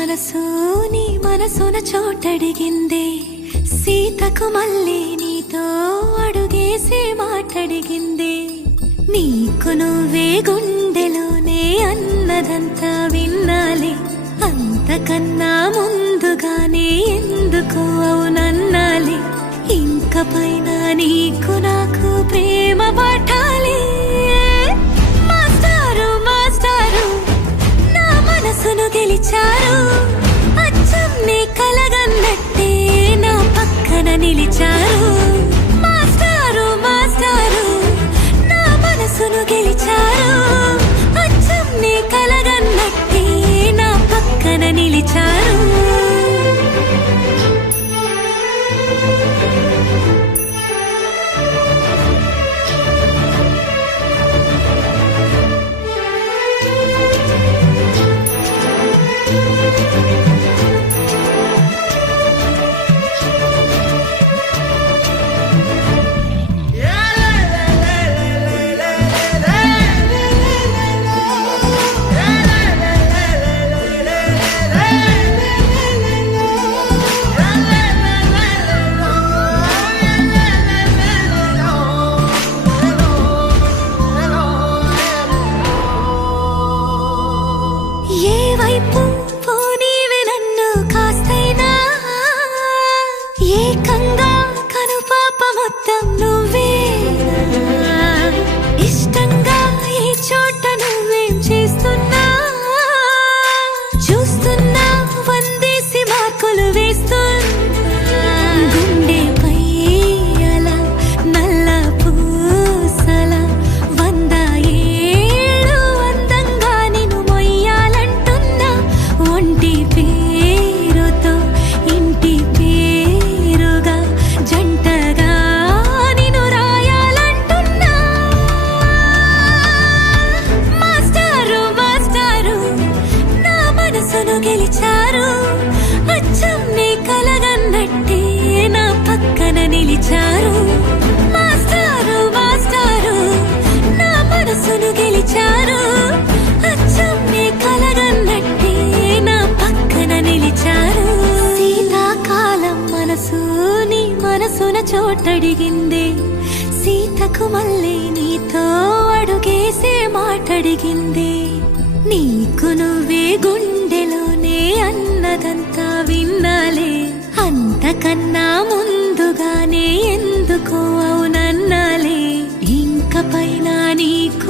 మనసు నీ మనసున చోటడిగిందే, సీతకు మళ్ళీ నీతో అడుగేసి మాటడిగిందే. నీకు నువ్వే గుండెలోనే అన్నదంతా విన్నాలే, అంతకన్నా ముందుగానే ఎందుకు అవునన్నాలే. ఇంక పైన నీకు నాకు ప్రేమ పాఠాలే. మాస్టారు మాస్టారు నా మనసును గెలిచారు, అచ్చం నీ కలగన్నట్టే నా పక్కన నిలిచారు. మాస్టారు మాస్టారు నా మనసును గెలిచారు, అచ్చం నీ కలగన్నట్టే నా పక్కన నిలిచారు. ఏకంగా కనుపాప మొత్తం నువ్వే, ఇష్టంగా ఈ చోట నువ్వేం చేస్తున్నా చూస్తున్నా, వందేసి మార్కులు వేస్తున్నా. గుండెపై అలా నల్ల పూసల 100 ఏళ్ళు అందంగా నిన్ను మొయ్యాలంటున్నా. ఒంటి పేరుతో ఇంటి పేరుగా జంటగా నిన్ను రాయాలంటున్నా. మాస్టారు మాస్టారు నా మనసును గెలిచారు, అచ్చం నీ కలగన్నట్టే నా పక్కన నిలిచారు. మాస్టారు మాస్టారు నా మనసును గెలిచారు, అచ్చం నీ కలగన్నట్టే నా పక్కన నిలిచారు. శీతాకాలం మనసు నీ మనసున చోటడిగిందే, సీతకు మళ్ళీ నీతో అడుగేసే మాటడిగిందే. నీకు నువ్వే గుండెలోనే అన్నదంతా విన్నాలే, అంతకన్నా ముందుగానే ఎందుకు అవునన్నాలే. ఇంక పైన నీకు